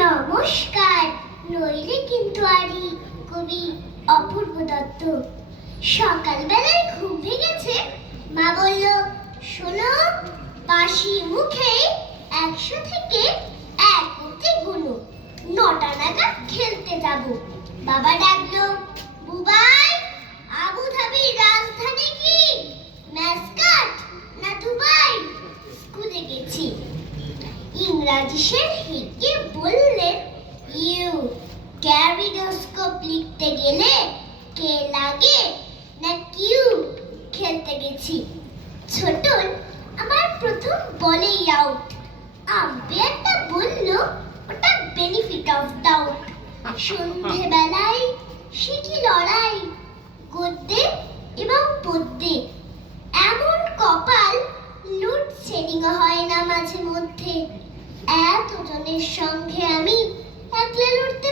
নমস্কার। নইলে কিন্তু আরি কবি অপূর্ব দত্ত। সকালবেলায় ঘুম ভেঙেছে, মা বলল, শোনো, বাসি মুখে 100 থেকে 1 অবধি গুনো, 9টা নাগাদ খেলতে যাব। বাবা ডাকলো, বুবাই, আবু ধাবির রাজধানী কি? ম্যাসকাট না দুবাই? স্কুলে গেছি। ইংরাজি শের হেঁকে বললেন, ইউ ক্যারিডোস্কোপ লিখতে গেলে কে লাগে না কিউ খেলতে গেছি। ছোটন আমার প্রথম বলেই আউট। আম্পায়ারটা বলল, ওটা বেনিফিট অফ ডাউট। সন্ধেবেলায় সে কি লড়াই, গদ্যে এবং পদ্যে। এমন কপাল, লোডশেডিং হয় না মাঝে মধ্যে। এতজনের সঙ্গে আমি একলা লড়তে